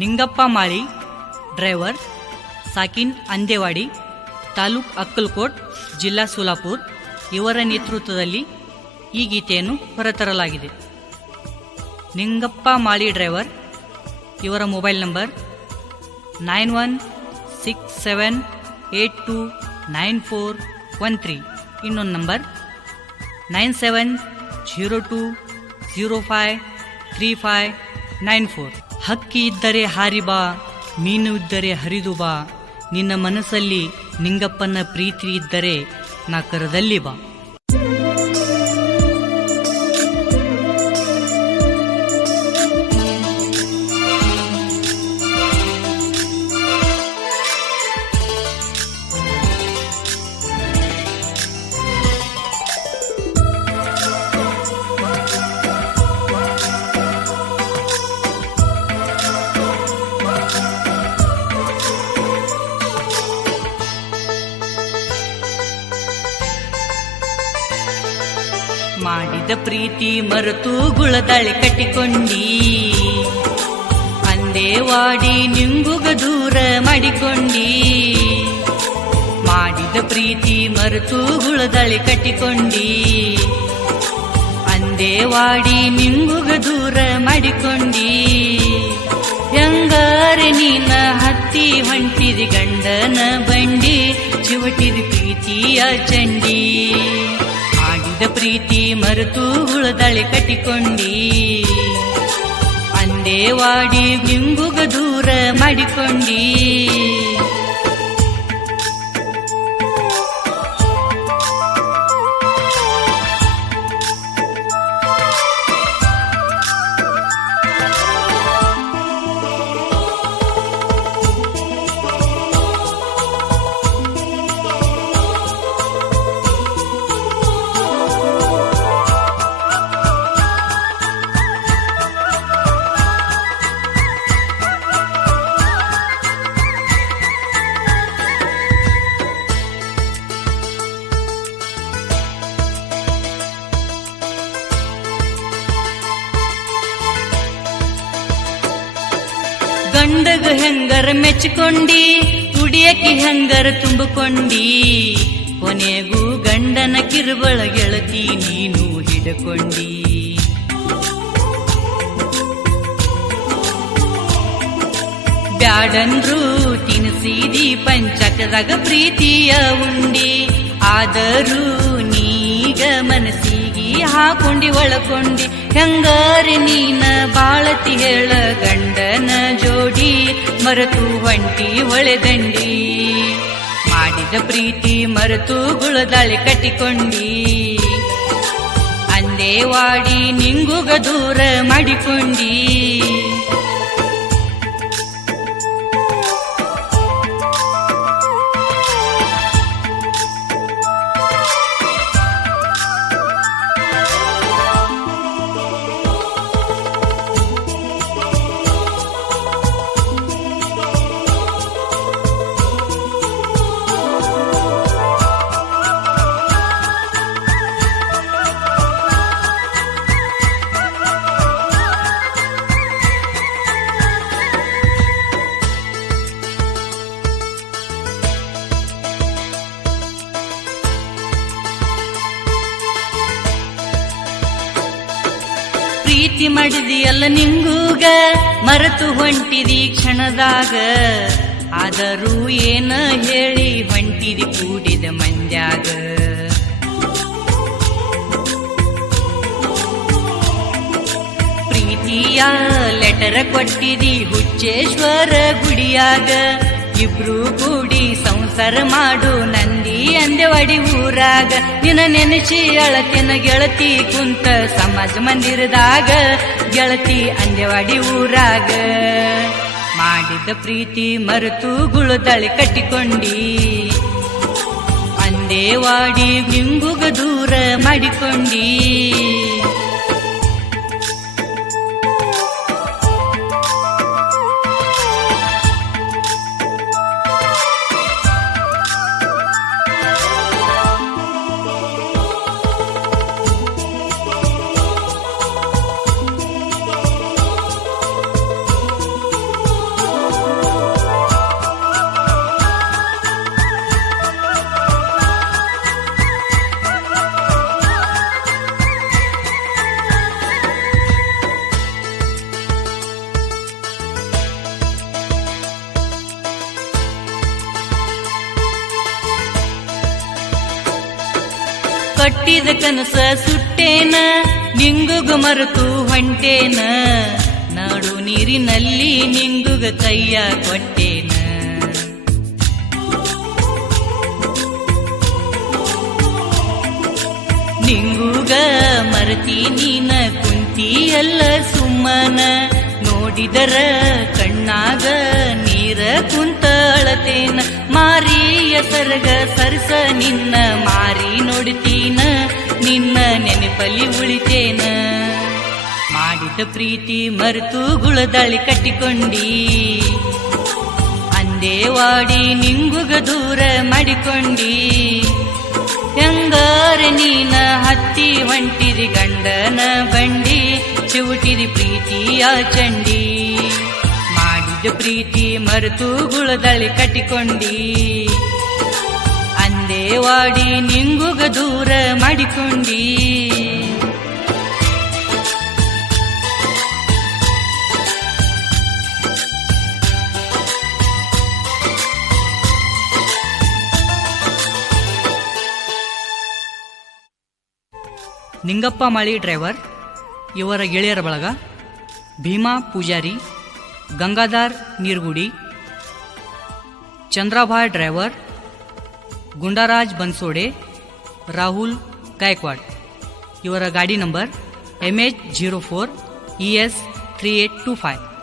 Ningappa Mali driver, ಸಾಕಿನ್ Andewadi, taluk ಅಕ್ಕಲಕೋಟ್, ಜಿಲ್ಲಾ ಸೋಲಾಪುರ್ ಇವರ ನೇತೃತ್ವದಲ್ಲಿ ಈ ಗೀತೆಯನ್ನು ಹೊರತರಲಾಗಿದೆ. ನಿಂಗಪ್ಪ ಮಾಳಿ ಡ್ರೈವರ್ ಇವರ ಮೊಬೈಲ್ ನಂಬರ್ 9167829413. ಇನ್ನೊಂದು ನಂಬರ್ 9702053594. ಹಕ್ಕಿ ಇದ್ದರೆ ಹಾರಿ ಬಾ, ಮೀನು ಇದ್ದರೆ ಹರಿದು ಬಾ, ನಿನ್ನ ಮನಸ್ಸಲ್ಲಿ ನಿಂಗಪ್ಪನ ಪ್ರೀತಿ ಇದ್ದರೆ ನಾ ಕರದಲ್ಲಿ ಬಾ. ಮಾಡಿದ ಪ್ರೀತಿ ಮರೆತು ಗುಳದಾಳಿ ಕಟ್ಟಿಕೊಂಡಿ, ಅಂದೇವಾಡಿ ನಿಂಗುಗ ದೂರ ಮಾಡಿಕೊಂಡಿ. ಮಾಡಿದ ಪ್ರೀತಿ ಮರೆತು ಗುಳದಾಳಿ ಕಟ್ಟಿಕೊಂಡಿ, ಅಂದೇವಾಡಿ ನಿಂಗುಗ ದೂರ ಮಾಡಿಕೊಂಡಿ. ಹೆಂಗಾರೆ ನೀನ ಹತ್ತಿ ಹೊಂಟಿದಿ ಗಂಡನ ಬಂಡಿ, ಚಿವಟಿದ ಪ್ರೀತಿಯ ಚಂಡಿ. ಮಾಡಿದ ಪ್ರೀತಿ ಮರೆತು ಹುಳದಾಳಿ ಕಟ್ಟಿಕೊಂಡಿ, ಅಂದೇವಾಡಿ ನಿಂಗುಗ ದೂರ ಮಾಡಿಕೊಂಡಿ. ಗಂಡಗ ಹೆಂಗರ ಮೆಚ್ಚಿಕೊಂಡಿ, ಕುಡಿಯಕ್ಕೆ ಹೆಂಗರ ತುಂಬಿಕೊಂಡಿ, ಕೊನೆಗೂ ಗಂಡನ ಕಿರುಬಳ ಗೆಳತಿ ನೀನು ಹಿಡ್ಕೊಂಡಿ. ಬ್ಯಾಡಂದ್ರು ತಿನ್ಸಿದಿ ಪಂಚಕದಾಗ ಪ್ರೀತಿಯ ಉಂಡಿ, ಆದರೂ ನೀಗ ಮನಸ್ಸಿಗೆ ಹಾಕೊಂಡಿ ಒಳಕೊಂಡಿ. ಹೆಂಗಾರಿ ನೀನ ಬಾಳತಿ ಹೇಳ ಗಂಡನ ಜೋಡಿ, ಮರೆತು ಹೊಂಟಿ ಒಳೆದಂಡಿ. ಮಾಡಿದ ಪ್ರೀತಿ ಮರೆತು ಗುಳದಾಳಿ ಕಟ್ಟಿಕೊಂಡಿ, ಅಂದೇವಾಡಿ ನಿಂಗುಗ ದೂರ ಮಾಡಿಕೊಂಡಿ. ಪ್ರೀತಿ ಮಾಡಿದಿಯಲ್ಲ ನಿಂಗೂಗ, ಮರೆತು ಹೊಂಟಿದಿ ಕ್ಷಣದಾಗ, ಆದರೂ ಏನ ಹೇಳಿ ಹೊಂಟಿದಿ ಕೂಡಿದ ಮಂದ್ಯಾಗ. ಪ್ರೀತಿಯ ಲೆಟರ ಕೊಟ್ಟಿದಿ ಹುಚ್ಚೇಶ್ವರ ಗುಡಿಯಾಗ, ಇಬ್ರು ಕೂಡಿ ಸಂಸಾರ ಮಾಡು ನಂದಿ ಅಂದೇವಾಡಿ ಊರಾಗ. ನಿನ್ನ ನೆನೆಸಿ ಅಳತಿನ ಗೆಳತಿ ಕುಂತ ಸಮಾಜ ಮಂದಿರದಾಗ, ಗೆಳತಿ ಅಂದೇವಾಡಿ ಊರಾಗ. ಮಾಡಿದ ಪ್ರೀತಿ ಮರೆತು ಗುಳದಾಳಿ ಕಟ್ಟಿಕೊಂಡಿ, ಅಂದೇವಾಡಿ ನಿಂಗುಗ ದೂರ ಮಾಡಿಕೊಂಡಿ. ಕೊಟ್ಟಿದ ಕನಸ ಸುಟ್ಟೇನ ನಿಂಗುಗ ಮರೆತು ಹೊಂಟೇನ ನಾಡು ನೀರಿನಲ್ಲಿ ನಿಂಗುಗ ಕೈಯ ಕೊಟ್ಟೇನ ನಿಂಗುಗ ಮರತಿ ನೀನ ಕುಂತಿಯಲ್ಲ ಸುಮ್ಮನ ನೋಡಿದರ ಕಣ್ಣಾಗ ನೀರ ಕುಂತ ಅಳತೇನ ಮಾರಿಯ ಸರ್ಗ ಸರ್ಸ ನಿನ್ನ ಮಾರಿ ನೋಡ್ತೀನ ನಿನ್ನ ನೆನಪಲ್ಲಿ ಉಳಿತೇನ ಮಾಡಿದ ಪ್ರೀತಿ ಮರೆತು ಗುಳದಾಳಿ ಕಟ್ಟಿಕೊಂಡಿ ಅಂದೇವಾಡಿ ನಿಂಗುಗ ದೂರ ಮಾಡಿಕೊಂಡಿ ಹೆಂಗಾರೆ ನೀನ ಹತ್ತಿ ಹೊಂಟಿರಿ ಗಂಡನ ಬಂಡಿ ಚಿವುಟಿರಿ ಪ್ರೀತಿಯ ಚಂಡಿ ಮಾಡಿದ ಪ್ರೀತಿ ಮರೆತು ಗುಳದಳಿ ಕಟ್ಟಿಕೊಂಡಿ ಅಂದೇವಾಡಿ ನಿಂಗುಗ ದೂರ ಮಾಡಿಕೊಂಡಿ ನಿಂಗಪ್ಪ ಮಾಳಿ ಡ್ರೈವರ್, ಇವರ ಗೆಳೆಯರ ಬಳಗ ಭೀಮಾ ಪೂಜಾರಿ, ಗಂಗಾಧರ್ ನೀರ್ಗುಡಿ, ಚಂದ್ರಭಾಯ್ ಡ್ರೈವರ್, ಗುಂಡರಾಜ್ ಬನ್ಸೋಡೆ, ರಾಹುಲ್ ಗಾಯಕ್ವಾಡ್. ಇವರ ಗಾಡಿ ನಂಬರ್ MH04 ES 3825.